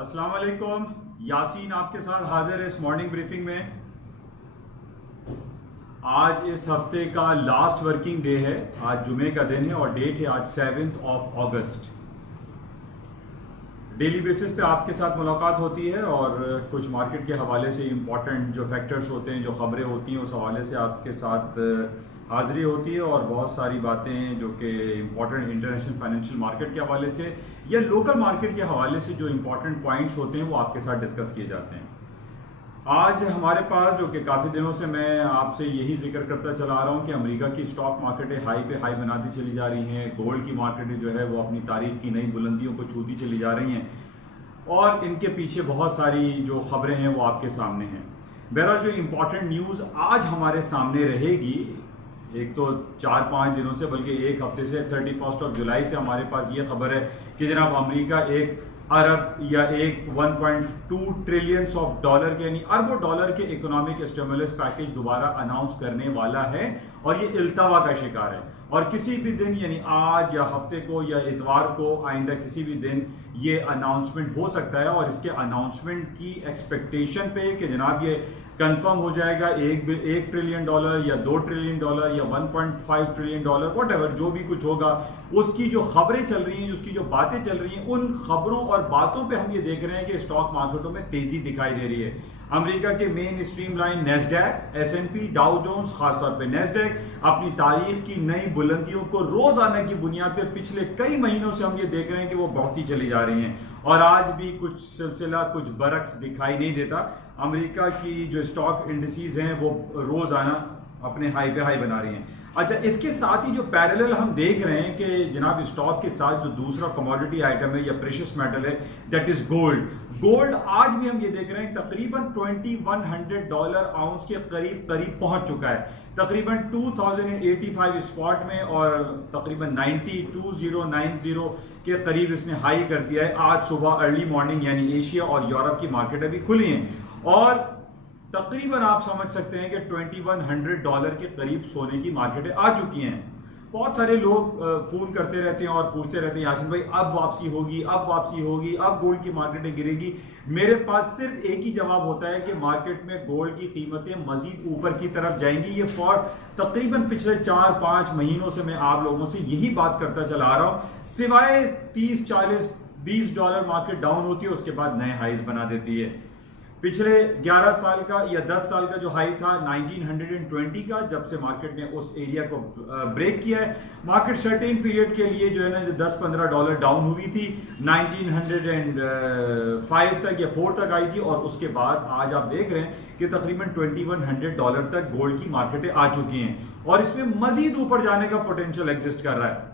अस्सलाम वालेकुम, यासीन आपके साथ हाजिर है इस मॉर्निंग ब्रीफिंग में। आज इस हफ्ते का लास्ट वर्किंग डे है। आज जुमे का दिन है और डेट है आज 7 अगस्त। डेली बेसिस पे आपके साथ मुलाकात होती है और कुछ मार्केट के हवाले से इम्पॉर्टेंट जो फैक्टर्स होते हैं, जो खबरें होती हैं, उस हवाले से आपके साथ हाजिरी होती है और बहुत सारी बातें जो कि इम्पॉर्टेंट इंटरनेशनल फाइनेंशियल मार्केट के हवाले से या लोकल मार्केट के हवाले से जो इम्पॉर्टेंट पॉइंट्स होते हैं वो आपके साथ डिस्कस किए जाते हैं। आज हमारे पास जो कि काफ़ी दिनों से मैं आपसे यही जिक्र करता चला आ रहा हूँ कि अमेरिका की स्टॉक मार्केटें हाई पे हाई बनाती चली जा रही हैं। गोल्ड की मार्केटें जो है वो अपनी तारीख की नई बुलंदियों को छूती चली जा रही हैं और इनके पीछे बहुत सारी जो खबरें हैं वो आपके सामने हैं। बहरहाल जो इम्पोर्टेंट न्यूज़ आज हमारे सामने रहेगी, एक तो 4-5 दिनों से बल्कि एक हफ्ते से 31 जुलाई से हमारे पास ये खबर है कि जनाब अमेरिका 1 अरब या 1.2 ट्रिलियन ऑफ डॉलर के यानी अरबों डॉलर के इकोनॉमिक स्टिमुलस पैकेज दोबारा अनाउंस करने वाला है और ये इल्तवा का शिकार है। और किसी भी दिन यानी आज या हफ्ते को या इतवार को आइंदा किसी भी दिन ये अनाउंसमेंट हो सकता है और इसके अनाउंसमेंट की एक्सपेक्टेशन पे कि जनाब ये कंफर्म हो जाएगा 1 ट्रिलियन डॉलर या 2 ट्रिलियन डॉलर या 1.5 ट्रिलियन डॉलर, व्हाटएवर जो भी कुछ होगा, उसकी जो खबरें चल रही हैं, उसकी जो बातें चल रही हैं, उन खबरों और बातों पे हम ये देख रहे हैं कि स्टॉक मार्केटों में तेजी दिखाई दे रही है। अमेरिका के mainstream line Nasdaq, S&P, Dow Jones, खासतौर पे नैस्डैक अपनी तारीख की नई बुलंदियों को रोजाना की बुनियाद पे पिछले कई महीनों से हम ये देख रहे हैं कि वो बढ़ती चली जा रही हैं और आज भी कुछ सिलसिला कुछ बरक्स दिखाई नहीं देता। अमेरिका की जो स्टॉक इंडिसेस हैं वो रोजाना अपने हाई पे हाई बना रही हैं। अच्छा, इसके साथ ही जो पैरेलल हम देख रहे हैं कि जनाब स्टॉक के साथ जो दूसरा कमोडिटी आइटम है या प्रेशियस मेटल है, दैट इज गोल्ड। गोल्ड आज भी हम ये देख रहे हैं तकरीबन $2100 आउंस के करीब पहुंच चुका है, तकरीबन 2085 स्पॉट में और तकरीबन 2090 के करीब इसने हाई कर दिया है। आज सुबह अर्ली मॉर्निंग यानी एशिया और यूरोप की मार्केट अभी खुली हैं और तकरीबन आप समझ सकते हैं कि $2100 के करीब सोने की मार्केटें आ चुकी हैं। बहुत सारे लोग फोन करते रहते हैं और पूछते रहते हैं, यासीन भाई अब वापसी होगी, अब वापसी होगी, अब गोल्ड की मार्केटें गिरेगी। मेरे पास सिर्फ एक ही जवाब होता है कि मार्केट में गोल्ड की कीमतें मजीद ऊपर की तरफ जाएंगी। ये फॉर तकरीबन पिछले 4-5 महीनों से मैं आप लोगों से यही बात करता चला आ रहा हूं, सिवाय 30, 40, $20 मार्केट डाउन होती है उसके बाद नए हाईज बना देती है। पिछले 11 साल का या 10 साल का जो हाई था 1920 का, जब से मार्केट ने उस एरिया को ब्रेक किया है, मार्केट सर्टेन पीरियड के लिए जो है ना $10-15 डाउन हुई थी, 1905 तक या 4 तक आई थी और उसके बाद आज आप देख रहे हैं कि तकरीबन $2100 तक गोल्ड की मार्केटें आ चुकी हैं और इसमें मजीद ऊपर जाने का पोटेंशियल एग्जिस्ट कर रहा है।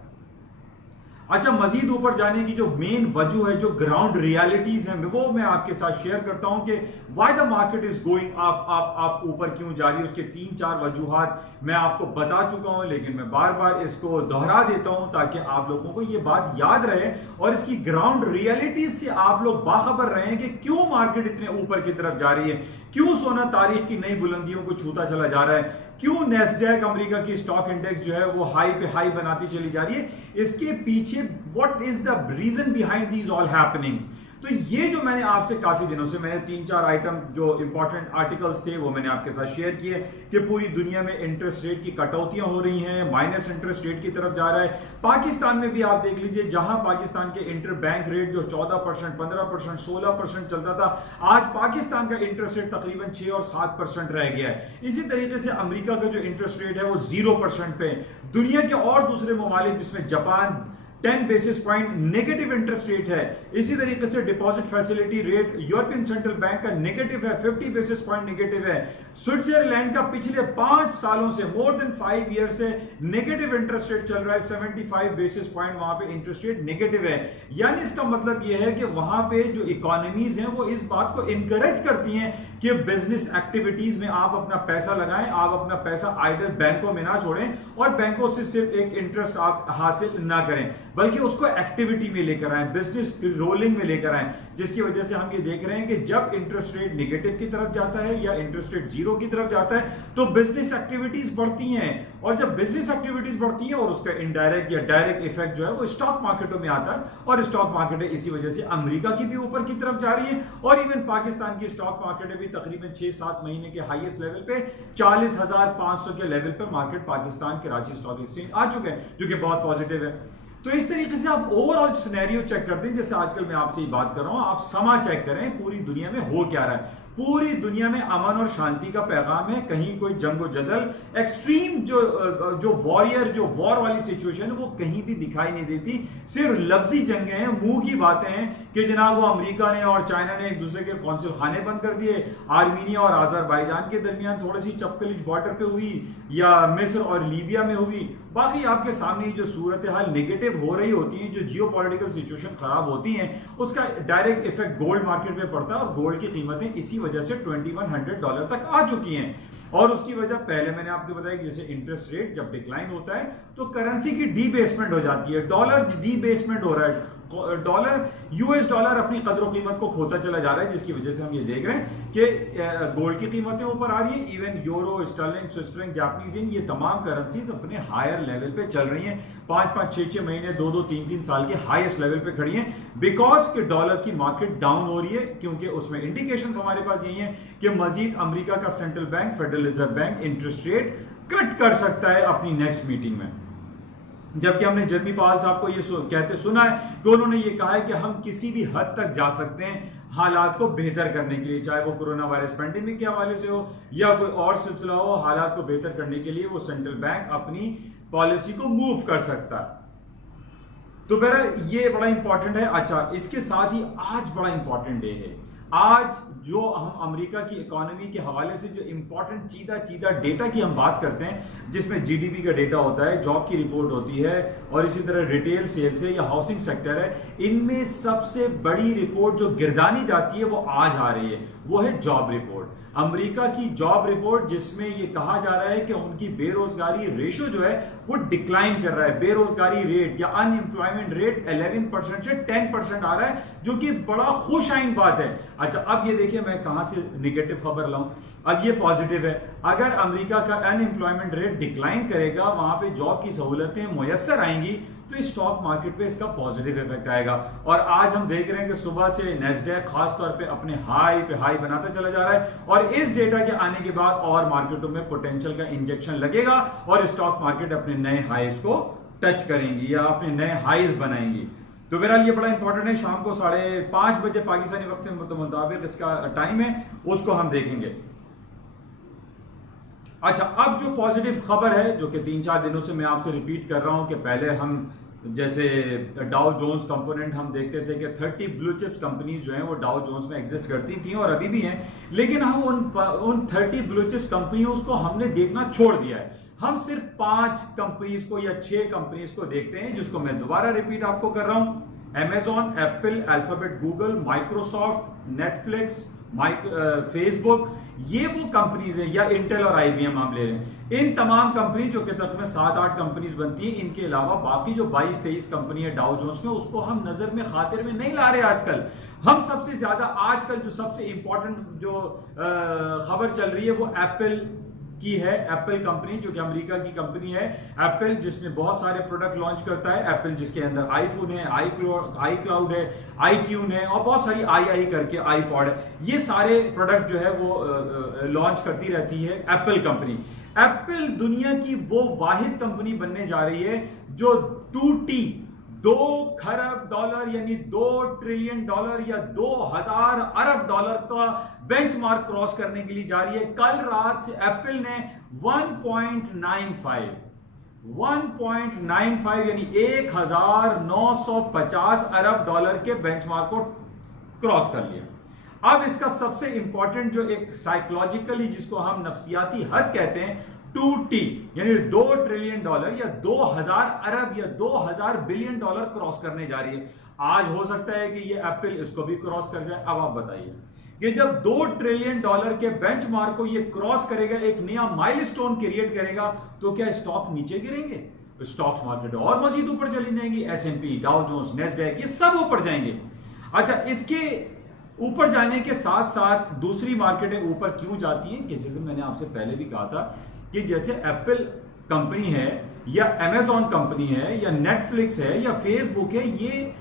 अच्छा, मजीद ऊपर जाने की जो मेन वजह है, जो ग्राउंड रियलिटीज हैं, वो मैं आपके साथ शेयर करता हूं कि why the market is going up ऊपर क्यों जा रही है। उसके 3-4 वजूहात मैं आपको बता चुका हूं, लेकिन मैं बार बार इसको दोहरा देता हूं ताकि आप लोगों को ये बात याद रहे और इसकी ग्राउंड रियलिटीज से आप लोग बाखबर रहे कि क्यों मार्केट इतने ऊपर की तरफ जा रही है, क्यों सोना तारीख की नई बुलंदियों को छूता चला जा रहा है, क्यों नैस्डैक अमेरिका की स्टॉक इंडेक्स जो है वो हाई पे हाई बनाती चली जा रही है। इसके पीछे what is the reason behind these all happenings. तो ये जो मैंने आपसे काफी दिनों से मैंने 3-4 आइटम जो इंपॉर्टेंट आर्टिकल्स थे वो मैंने आपके साथ शेयर किए कि पूरी दुनिया में इंटरेस्ट रेट की कटौतियां हो रही हैं, माइनस इंटरेस्ट रेट की तरफ जा रहा है। पाकिस्तान में भी आप देख लीजिए, जहां पाकिस्तान के इंटर बैंक रेट जो 14%, 15%, 16% चलता था, आज पाकिस्तान का इंटरेस्ट रेट तकरीबन 6 और 7% रह गया है। इसी तरीके से अमेरिका का जो इंटरेस्ट रेट है वो 0% पे। दुनिया के और दूसरे ममालिक जिसमें Japan 10 basis point negative interest rate है, इसी तरीके से deposit facility rate European central bank का नेगेटिव है, 50 बेसिस पॉइंट नेगेटिव है। स्विट्जरलैंड का पिछले 5 सालों से, मोर देन 5 ईयर से नेगेटिव इंटरेस्ट रेट चल रहा है, 75 बेसिस पॉइंट वहां पे इंटरेस्ट रेट नेगेटिव है। यानी इसका मतलब यह है कि वहां पे जो इकोनॉमीज हैं वो इस बात को इनकरेज करती हैं कि बिजनेस एक्टिविटीज में आप अपना पैसा लगाएं, आप अपना पैसा आइडल बैंकों में ना छोड़ें और बैंकों से सिर्फ एक इंटरेस्ट आप हासिल ना करें। बल्कि उसको एक्टिविटी में लेकर आए, बिजनेस रोलिंग में लेकर आए, जिसकी वजह से हम ये देख रहे हैं कि जब इंटरेस्ट रेट नेगेटिव की तरफ जाता है या इंटरेस्ट रेट जीरो की तरफ जाता है तो बिजनेस एक्टिविटीज बढ़ती हैं, और जब बिजनेस एक्टिविटीज बढ़ती हैं और उसका इनडायरेक्ट या डायरेक्ट इफेक्ट जो है वो स्टॉक मार्केटों में आता है, और स्टॉक मार्केट इसी वजह से अमेरिका की भी ऊपर की तरफ जा रही है, और इवन पाकिस्तान की स्टॉक मार्केट भी तकरीबन 6-7 महीने के हाईएस्ट लेवल पे 40,500 के लेवल पे मार्केट पाकिस्तान के रांची स्टॉक एक्सचेंज आ चुके हैं, जो कि बहुत पॉजिटिव है। तो इस तरीके से आप ओवरऑल सिनेरियो चेक करते हैं, जैसे आजकल मैं आपसे ये बात कर रहा हूं, आप समा चेक करें पूरी दुनिया में हो क्या रहा है। पूरी दुनिया में अमन और शांति का पैगाम है, कहीं कोई जंगो जदल एक्सट्रीम जो वॉरियर जो वॉर वाली सिचुएशन है वो कहीं भी दिखाई नहीं देती। सिर्फ लफ्जी जंगें हैं, मुंह की बातें हैं कि जनाब वो अमेरिका ने और चाइना ने एक दूसरे के कौंसिल खाने बंद कर दिए, आर्मीनिया और अजरबैजान के दरमियान थोड़ी सी चपकलिश बॉर्डर पे हुई, या मिस्र और लीबिया में हुई। बाकी आपके सामने जो सूरत हाल नेगेटिव हो रही होती है, जो जियोपॉलिटिकल सिचुएशन खराब होती है, उसका डायरेक्ट इफेक्ट गोल्ड मार्केट में पड़ता है, और गोल्ड की कीमतें इसी वजह से $2100 तक आ चुकी हैं। और उसकी वजह पहले मैंने आपको बताया कि जैसे इंटरेस्ट रेट जब डिक्लाइन होता है तो करेंसी की डीबेसमेंट हो जाती है, डॉलर डीबेसमेंट हो रहा है, डॉलर यूएस डॉलर अपनी कदर कीमत को खोता चला जा रहा है, जिसकी वजह से हम ये देख रहे हैं कि गोल्ड की कीमतें ऊपर आ रही है। Even euro, sterling, Swiss franc, Japanese yen, ये तमाम करेंसीज अपने हायर लेवल पे चल रही हैं, 5-5, 6-6 महीने, 2-2, 3-3 साल के हाईएस्ट लेवल पे खड़ी हैं, बिकॉज के डॉलर की मार्केट डाउन हो रही है, क्योंकि उसमें इंडिकेशन हमारे पास यही है कि मजीद अमेरिका का central bank, federal reserve bank interest rate cut कर सकता है अपनी नेक्स्ट मीटिंग में। जबकि हमने जर्मी पाल साहब को ये कहते सुना है कि उन्होंने ये कहा है कि हम किसी भी हद तक जा सकते हैं हालात को बेहतर करने के लिए, चाहे वो कोरोना वायरस पेंडेमिक के हवाले से हो या कोई और सिलसिला हो, हालात को बेहतर करने के लिए वो सेंट्रल बैंक अपनी पॉलिसी को मूव कर सकता है। तो बहरहाल ये बड़ा इंपॉर्टेंट है। अच्छा, इसके साथ ही आज बड़ा इंपॉर्टेंट डे है। आज जो हम अमेरिका की इकोनॉमी के हवाले से जो इंपॉर्टेंट चीदा डेटा की हम बात करते हैं, जिसमें जीडीपी का डेटा होता है, जॉब की रिपोर्ट होती है, और इसी तरह रिटेल सेल्स है या हाउसिंग सेक्टर है, इनमें सबसे बड़ी रिपोर्ट जो गिरदानी जाती है वो आज आ रही है, वो है जॉब रिपोर्ट, अमेरिका की जॉब रिपोर्ट, जिसमें ये कहा जा रहा है कि उनकी बेरोजगारी रेशो जो है वो डिक्लाइन कर रहा है। बेरोजगारी रेट या अनएम्प्लॉयमेंट रेट 11% से 10% आ रहा है, जो कि बड़ा खुशाइन बात है। अच्छा, अब ये देखिए मैं कहां से निगेटिव खबर लाऊं, अब ये पॉजिटिव है। अगर अमेरिका का अनएम्प्लॉयमेंट रेट डिक्लाइन करेगा, वहां पे जॉब की सहूलतें मुयस्सर आएंगी, तो स्टॉक मार्केट पे इसका पॉजिटिव इफेक्ट आएगा। और आज हम देख रहे हैं कि सुबह से नेस्डैक खास तौर पे अपने हाई पे हाई बनाता चला जा रहा है, और इस डेटा के आने के बाद और मार्केटों में पोटेंशियल का इंजेक्शन लगेगा और स्टॉक मार्केट अपने नए हाईज को टच करेंगी या अपने नए हाईज बनाएंगी। तो बहरहाल ये बड़ा इंपॉर्टेंट है। शाम को 5:30 बजे पाकिस्तानी वक्त के मुताबिक इसका टाइम है, उसको हम देखेंगे। अच्छा, अब जो पॉजिटिव खबर है, जो कि 3-4 दिनों से मैं आपसे रिपीट कर रहा हूं कि पहले हम जैसे डाउ जोन्स कंपोनेंट हम देखते थे कि 30 ब्लू चिप्स कंपनीज जो हैं वो डाउ जोन्स में एग्जिस्ट करती थी और अभी भी हैं, लेकिन हम उन 30 ब्लू चिप्स कंपनियों को हमने देखना छोड़ दिया है। हम सिर्फ 5 कंपनीज को या 6 कंपनीज को देखते हैं, जिसको मैं दोबारा रिपीट आपको कर रहा हूं। Amazon, Apple, alphabet, Google, Microsoft, Netflix, Facebook, ये वो कंपनीज है, या इंटेल और आईबीएम आप ले लें। इन तमाम कंपनी जो कि तक में 7-8 कंपनीज बनती है, इनके अलावा बाकी जो 22-23 कंपनी है डाउ जोन्स में, उसको हम नजर में खातिर में नहीं ला रहे आजकल। हम सबसे ज्यादा आजकल जो सबसे इंपॉर्टेंट जो खबर चल रही है वो एप्पल की है। एप्पल कंपनी जो कि अमेरिका की कंपनी है, एप्पल जिसमें बहुत सारे प्रोडक्ट लॉन्च करता है, एप्पल जिसके अंदर आईफोन है, आई क्लाउड है, आई ट्यून है, और बहुत सारी आई करके आईपॉड है, ये सारे प्रोडक्ट जो है वो लॉन्च करती रहती है एप्पल कंपनी। एप्पल दुनिया की वो वाहिद कंपनी बनने जा रही है जो 2 खरब डॉलर यानी $2 ट्रिलियन या 2000 अरब डॉलर का बेंचमार्क क्रॉस करने के लिए जा रही है। कल रात एप्पल ने 1.95 यानी 1950 अरब डॉलर के बेंचमार्क को क्रॉस कर लिया। अब इसका सबसे इंपॉर्टेंट जो एक साइकोलॉजिकली जिसको हम नफ्सियाती हद कहते हैं, 2T यानी $2 ट्रिलियन या 2000 अरब या 2000 बिलियन डॉलर क्रॉस करने जा रही है। आज हो सकता है कि ये एप्पल इसको भी क्रॉस कर जाए। अब आप बताइए कि जब $2 ट्रिलियन के बेंचमार्क को ये क्रॉस करेगा, एक नया माइलस्टोन क्रिएट करेगा, तो क्या स्टॉक नीचे गिरेंगे? स्टॉक्स मार्केट और मजीद ऊपर चली जाएंगी, S&P, डाउ जोन्स, नेस्डैक, ये सब ऊपर जाएंगे। अच्छा, इसके ऊपर जाने के साथ साथ दूसरी मार्केटें ऊपर क्यों जाती हैं कि जैसे मैंने आपसे पहले भी कहा था कि जैसे एप्पल कंपनी है या अमेजॉन कंपनी है या नेटफ्लिक्स है या फेसबुक है, ये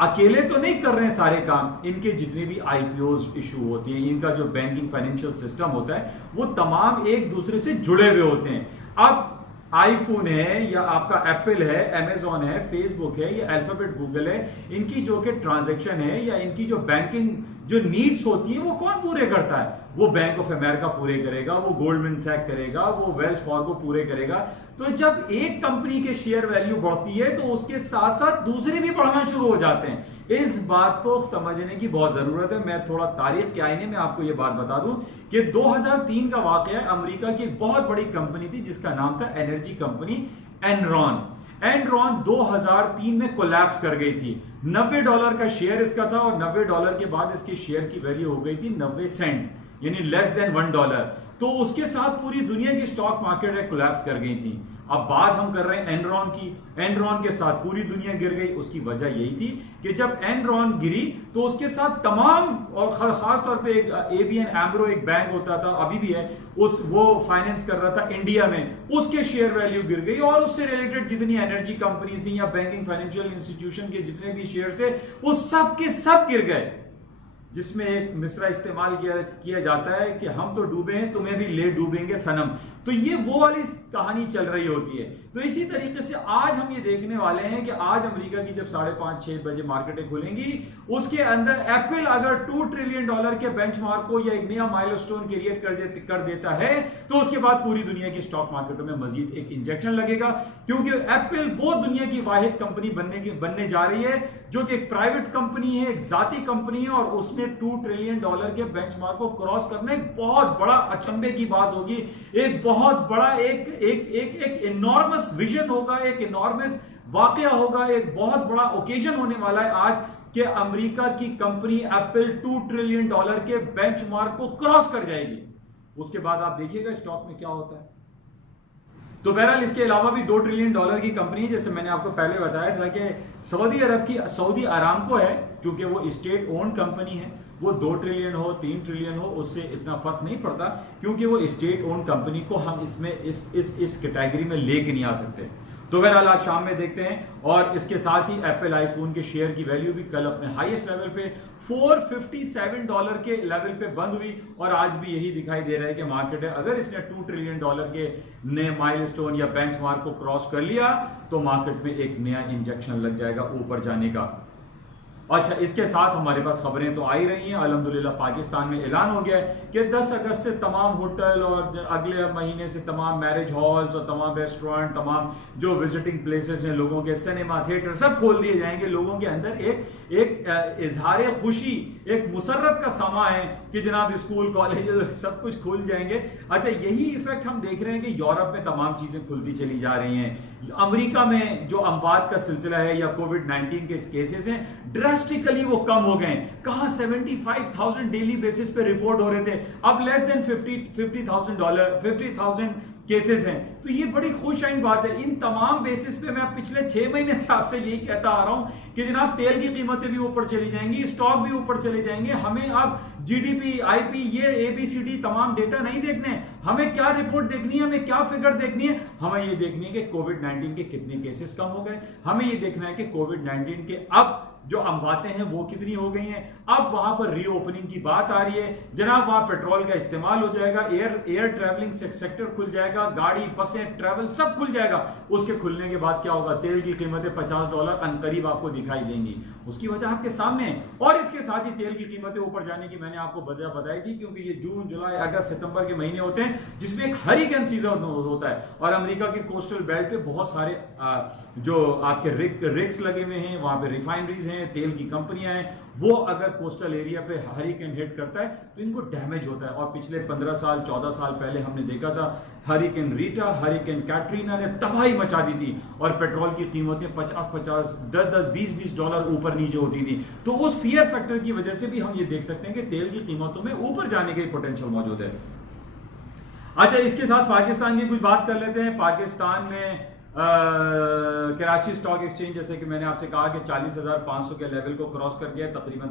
अकेले तो नहीं कर रहे हैं सारे काम। इनके जितने भी आईपीओज इशू होती हैं, इनका जो बैंकिंग फाइनेंशियल सिस्टम होता है, वो तमाम एक दूसरे से जुड़े हुए होते हैं। अब आईफोन है या आपका एप्पल है, अमेजॉन है, फेसबुक है या अल्फाबेट गूगल है, इनकी जो कि ट्रांजैक्शन है या इनकी जो बैंकिंग जो नीड्स होती है वो कौन पूरे करता है? वो बैंक ऑफ अमेरिका पूरे करेगा, वो गोल्डमैन सैक करेगा, वो वेल्स फार्गो पूरे करेगा। तो जब एक कंपनी के शेयर वैल्यू बढ़ती है तो उसके साथ साथ दूसरे भी बढ़ना शुरू हो जाते हैं। इस बात को समझने की बहुत जरूरत है। मैं थोड़ा तारीख के आईने में आपको यह बात बता दूं कि 2003 का वाकया, अमेरिका की एक बहुत बड़ी कंपनी थी जिसका नाम था एनर्जी कंपनी एनरॉन। एनरॉन 2003 में कोलैप्स कर गई थी। $90 का शेयर इसका था और $90 के बाद इसके शेयर की वैल्यू हो गई थी 90 सेंट, यानी लेस देन $1। तो उसके साथ पूरी दुनिया की स्टॉक मार्केट कोलैप्स कर गई थी। अब बात हम कर रहे हैं एनरॉन की। एनरॉन के साथ पूरी दुनिया गिर गई। उसकी वजह यही थी कि जब एनरॉन गिरी तो उसके साथ तमाम, और खास तौर पे एक एबीएन एम्ब्रो एक बैंक होता था, अभी भी है, वो फाइनेंस कर रहा था इंडिया में, उसके शेयर वैल्यू गिर गई और उससे रिलेटेड जितनी एनर्जी कंपनीज थी या बैंकिंग फाइनेंशियल इंस्टीट्यूशन के जितने भी शेयर थे वो सब के सब गिर गए। जिसमें एक मिसरा इस्तेमाल किया जाता है कि हम तो डूबे हैं, तुम्हें भी ले डूबेंगे सनम। तो ये वो वाली कहानी चल रही होती है। तो इसी तरीके से आज हम ये देखने वाले हैं कि आज अमेरिका की जब 5:30-6 बजे मार्केटें खुलेंगी, उसके अंदर एप्पल अगर $2 ट्रिलियन के बेंचमार्क को या एक नया माइलस्टोन क्रिएट कर देता है तो उसके बाद पूरी दुनिया की स्टॉक मार्केटों में मजीद एक इंजेक्शन लगेगा, क्योंकि एप्पल वो दुनिया की वाहिद कंपनी बनने जा रही है जो कि एक प्राइवेट कंपनी है, एक जाती कंपनी है, और उसने $2 ट्रिलियन के बेंचमार्क को क्रॉस करना एक बहुत बड़ा अचंभे की बात होगी। एक बहुत बड़ा एक इनॉर्मस विजन होगा, एक इनॉर्मस वाकया होगा, एक बहुत बड़ा ओकेजन होने वाला है आज कि अमेरिका की कंपनी एप्पल $2 ट्रिलियन के बेंचमार्क को क्रॉस कर जाएगी। उसके बाद आप देखिएगा स्टॉक में क्या होता है। तो बहरहाल इसके अलावा भी $2 ट्रिलियन की कंपनी, जैसे मैंने आपको पहले बताया था कि सऊदी अरब की सऊदी अरामको है, क्योंकि वो स्टेट ओन कंपनी है, वो 2 ट्रिलियन हो 3 ट्रिलियन हो उससे इतना फर्क नहीं पड़ता, क्योंकि वो स्टेट ओन कंपनी को हम इसमें इस कैटेगरी में लेके नहीं आ सकते। तो बहरहाल आज शाम में देखते हैं। और इसके साथ ही एप्पल आईफोन के शेयर की वैल्यू भी कल अपने हाईएस्ट लेवल पे $457 के लेवल पे बंद हुई और आज भी यही दिखाई दे रहा है कि मार्केट है, अगर इसने $2 ट्रिलियन के नए माइलस्टोन या बेंचमार्क को क्रॉस कर लिया तो मार्केट में एक नया इंजेक्शन लग जाएगा ऊपर जाने का। अच्छा, इसके साथ हमारे पास खबरें तो आई रही हैं। अल्हम्दुलिल्लाह पाकिस्तान में ऐलान हो गया है कि 10 अगस्त से तमाम होटल और अगले महीने से तमाम मैरिज हॉल्स और तमाम रेस्टोरेंट, तमाम जो विजिटिंग प्लेसेस हैं लोगों के, सिनेमा थिएटर सब खोल दिए जाएंगे। लोगों के अंदर एक इजहार खुशी, एक मुसर्रत का समा है कि जनाब स्कूल कॉलेज सब कुछ खुल जाएंगे। अच्छा, यही इफेक्ट हम देख रहे हैं कि यूरोप में तमाम चीजें खुलती चली जा रही हैं। अमेरिका में जो अमवात का सिलसिला है या कोविड-19 के केसेस हैं ड्रास्टिकली वो कम हो गए। कहां 75,000 डेली बेसिस पे रिपोर्ट हो रहे थे, अब लेस देन 50,000 केसेस हैं। तो ये बड़ी खुशआइन बात है। इन तमाम बेसिस पे मैं पिछले 6 महीने से आपसे यही कहता आ रहा हूं कि जनाब तेल की कीमतें भी ऊपर चली जाएंगी, स्टॉक भी ऊपर चले जाएंगे। हमें अब जीडीपी, आईपी, ये ABCD तमाम डेटा नहीं देखने, हमें क्या रिपोर्ट देखनी है, हमें क्या फिगर देखनी है, हमें ये देखनी है कि कोविड-19 के कितने केसेस कम हो गए, हमें ये देखना है कि कोविड-19 के अब जो अमवातें हैं वो कितनी हो गई हैं। अब वहां पर रीओपनिंग की बात आ रही है जनाब, वहां पेट्रोल का इस्तेमाल हो जाएगा, एयर ट्रैवलिंग सेक्टर खुल जाएगा, गाड़ी, बसें, ट्रैवल सब खुल जाएगा। उसके खुलने के बाद क्या होगा, तेल की कीमतें $50 अनकरीब आपको दिखाई देंगी। उसकी वजह आपके सामने है। और इसके साथ ही तेल की कीमतें ऊपर जाने की मैंने आपको वजह बताई थी, क्योंकि ये जून, जुलाई, अगस्त, सितंबर के महीने होते हैं जिसमें एक हरिकेन सीजन होता है और अमेरिका के कोस्टल बेल्ट पे बहुत सारे जो आपके रिग्स लगे हुए हैं, वहां पे रिफाइनरीज हैं, तेल की कंपनियां हैं, वो अगर कोस्टल एरिया पे हरिकेन हिट करता है तो इनको डैमेज होता है। और पिछले 15 साल 14 साल पहले हमने देखा था हरिकेन रीटा, हरिकेन कैटरीना ने तबाही मचा दी थी और पेट्रोल की कीमतें 50-50, 10-10, 20-20 डॉलर ऊपर नीचे होती थी। तो उस फियर फैक्टर की वजह से भी हम ये देख सकते हैं कि तेल की कीमतों में ऊपर जाने की पोटेंशियल मौजूद है। अच्छा, इसके साथ पाकिस्तान की कुछ बात कर लेते हैं। पाकिस्तान में कराची स्टॉक एक्सचेंज जैसे कि मैंने आपसे कहा कि 40,500 के लेवल को क्रॉस कर गया, तकरीबन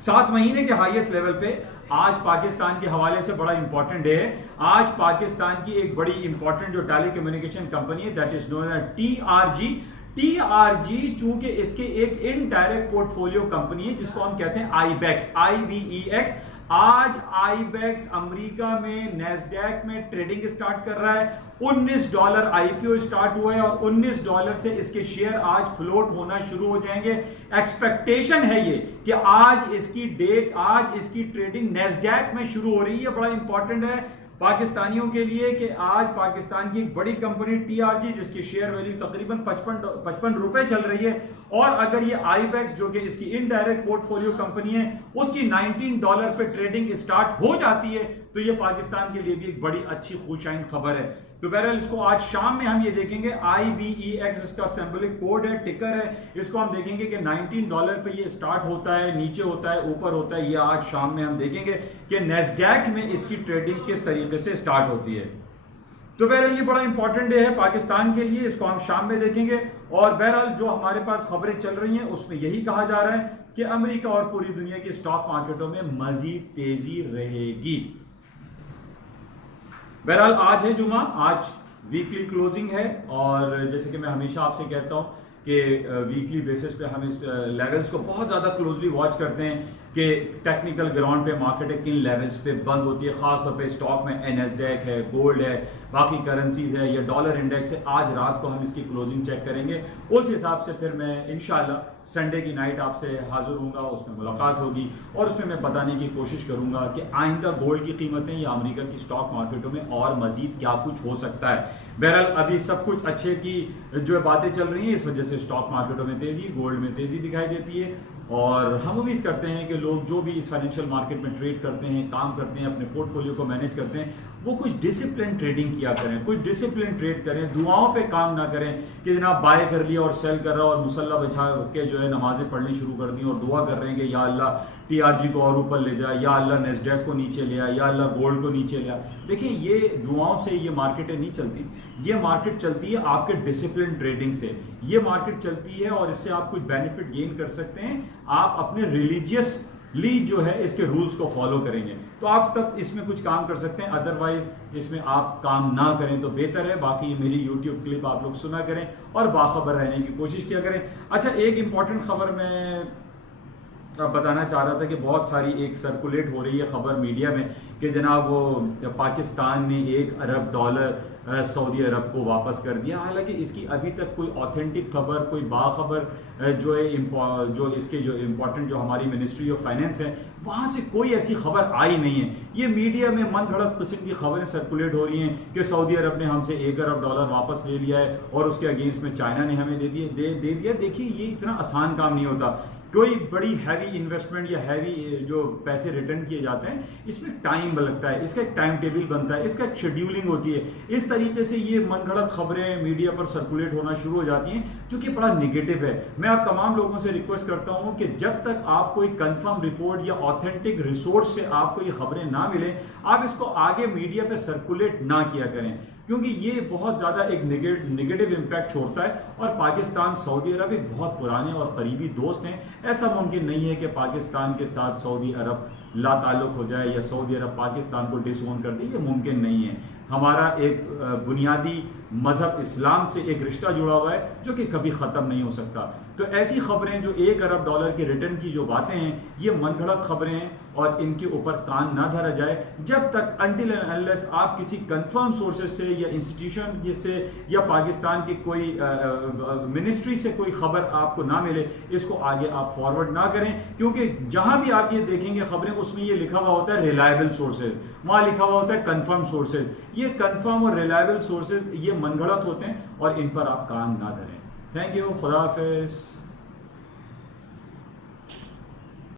7 महीने के हाईएस्ट लेवल पे। आज पाकिस्तान के हवाले से बड़ा इंपॉर्टेंट डे है। आज पाकिस्तान की एक बड़ी इंपॉर्टेंट जो टेली कम्युनिकेशन कंपनी है, that is known as TRG, चूंकि इसके एक इनडायरेक्ट पोर्टफोलियो कंपनी है जिसको हम कहते हैं IBEX। आज IBEX अमेरिका में नैस्डैक में ट्रेडिंग स्टार्ट कर रहा है। $19 IPO स्टार्ट हुआ है और $19 से इसके शेयर आज फ्लोट होना शुरू हो जाएंगे। एक्सपेक्टेशन है ये कि आज इसकी ट्रेडिंग नैस्डैक में शुरू हो रही है। बड़ा इंपॉर्टेंट है पाकिस्तानियों के लिए कि आज पाकिस्तान की एक बड़ी कंपनी टीआरजी, जिसकी शेयर वैल्यू तकरीबन 55 रुपए चल रही है, और अगर ये IBEX जो कि इसकी इनडायरेक्ट पोर्टफोलियो कंपनी है उसकी $19 पे ट्रेडिंग स्टार्ट हो जाती है, तो ये पाकिस्तान के लिए भी एक बड़ी अच्छी खुशाइन खबर है। तो बहरहाल इसको आज शाम में हम ये देखेंगे। IBEX इसका सिंबलिक कोड है, टिकर है। इसको हम देखेंगे कि $19 पे ये स्टार्ट होता है, नीचे होता है, ऊपर होता है। ये आज शाम में हम देखेंगे कि नैस्डैक में इसकी ट्रेडिंग किस तरीके से स्टार्ट होती है। तो बहरहाल ये बड़ा इंपॉर्टेंट डे है पाकिस्तान के लिए, इसको हम शाम में देखेंगे। और बहरहाल जो हमारे पास खबरें चल रही हैं उसमें यही कहा जा रहा है कि अमेरिका और पूरी दुनिया की स्टॉक मार्केटों में मजीद तेजी रहेगी। बहरहाल आज है जुमा, आज वीकली क्लोजिंग है, और जैसे कि मैं हमेशा आपसे कहता हूं कि वीकली बेसिस पे हम इस लेवल्स को बहुत ज़्यादा क्लोजली वॉच करते हैं कि टेक्निकल ग्राउंड पे मार्केट किन लेवल्स पे बंद होती है। खासतौर पे स्टॉक में NASDAQ है, गोल्ड है, बाकी करेंसीज है, या डॉलर इंडेक्स है। आज रात को हम इसकी क्लोजिंग चेक करेंगे। उस हिसाब से फिर मैं इंशाल्लाह संडे की नाइट आपसे हाजिर हूँगा, उसमें मुलाकात होगी और उसमें मैं बताने की कोशिश करूंगा कि आइंदा गोल्ड की कीमतें या अमेरिका की स्टॉक मार्केटों में और मजीद क्या कुछ हो सकता है। बहरहाल अभी सब कुछ अच्छे की जो बातें चल रही हैं, इस वजह से स्टॉक मार्केटों में तेजी, गोल्ड में तेजी दिखाई देती है। और हम उम्मीद करते हैं कि लोग जो भी इस फाइनेंशियल मार्केट में ट्रेड करते हैं, काम करते हैं, अपने पोर्टफोलियो को मैनेज करते हैं, वो कुछ डिसिप्लिन ट्रेडिंग किया करें, कुछ डिसिप्लिन ट्रेड करें, दुआओं पे काम ना करें कि जनाब बाय कर लिया और सेल कर रहा और मुसल्ला बिछा के जो है नमाजें पढ़नी शुरू कर दी और दुआ कर रहे हैं कि या अल्लाह टीआरजी को और ऊपर ले जाए, या अल्लाह नैस्डैक को नीचे ले आए, या अल्लाह गोल्ड को नीचे ले आए। देखिए ये दुआओं से ये मार्केटें नहीं चलती। ये मार्केट चलती है आपके डिसिप्लिन ट्रेडिंग से। ये मार्केट चलती है और इससे आप कुछ बेनिफिट गेन कर सकते हैं। आप अपने रिलीजियसली जो है इसके रूल्स को फॉलो करेंगे तो आप तब इसमें कुछ काम कर सकते हैं, अदरवाइज इसमें आप काम ना करें तो बेहतर है। बाकी मेरी यूट्यूब क्लिप आप लोग सुना करें और बाखबर रहने की कोशिश किया करें। अच्छा, एक इंपॉर्टेंट खबर मैं बताना चाह रहा था कि बहुत सारी एक सर्कुलेट हो रही है खबर मीडिया में कि जनाब वो पाकिस्तान ने $1 अरब सऊदी अरब को वापस कर दिया। हालांकि इसकी अभी तक कोई ऑथेंटिक खबर, कोई बाखबर जो है जो इसके जो इम्पोर्टेंट जो हमारी मिनिस्ट्री ऑफ फाइनेंस है वहाँ से कोई ऐसी खबर आई नहीं है। ये मीडिया में मन घड़त किस्म की खबरें सर्कुलेट हो रही हैं कि सऊदी अरब ने हमसे $1 अरब वापस ले लिया है और उसके अगेंस्ट में चाइना ने हमें दे दिया। देखिए ये इतना आसान काम नहीं होता। कोई बड़ी हैवी इन्वेस्टमेंट या हैवी जो पैसे रिटर्न किए जाते हैं इसमें टाइम लगता है, इसका एक टाइम टेबल बनता है, इसका एक शेड्यूलिंग होती है। इस तरीके से ये मनगढ़ंत खबरें मीडिया पर सर्कुलेट होना शुरू हो जाती हैं जो कि बड़ा नेगेटिव है। मैं आप तमाम लोगों से रिक्वेस्ट करता हूं कि जब तक आप कोई कंफर्म रिपोर्ट या ऑथेंटिक रिसोर्स से आपको ये खबरें ना मिले आप इसको आगे मीडिया पे सर्कुलेट ना किया करें, क्योंकि ये बहुत ज़्यादा एक नेगेटिव इम्पैक्ट छोड़ता है। और पाकिस्तान सऊदी अरब एक बहुत पुराने और करीबी दोस्त हैं। ऐसा मुमकिन नहीं है कि पाकिस्तान के साथ सऊदी अरब ला ताल्लुक हो जाए या सऊदी अरब पाकिस्तान को डिसओन कर दे, ये मुमकिन नहीं है। हमारा एक बुनियादी मजहब इस्लाम से एक रिश्ता जुड़ा हुआ है जो कि कभी ख़त्म नहीं हो सकता। तो ऐसी खबरें जो $1 अरब के रिटर्न की जो बातें हैं ये मनगढ़ंत खबरें हैं और इनके ऊपर कान ना धरा जाए जब तक अनटिल एंड अनलेस आप किसी कंफर्म सोर्सेज से या इंस्टीट्यूशन से या पाकिस्तान की कोई मिनिस्ट्री से कोई खबर आपको ना मिले, इसको आगे आप फॉरवर्ड ना करें। क्योंकि जहां भी आप ये देखेंगे खबरें उसमें ये लिखा हुआ होता है रिलायबल सोर्सेज, वहां लिखा हुआ होता है कंफर्म सोर्सेज। ये कंफर्म और रिलायबल सोर्सेज ये मनगढ़ंत होते हैं और इन पर आप काम ना धरें। थैंक यू, खुदा हाफिज।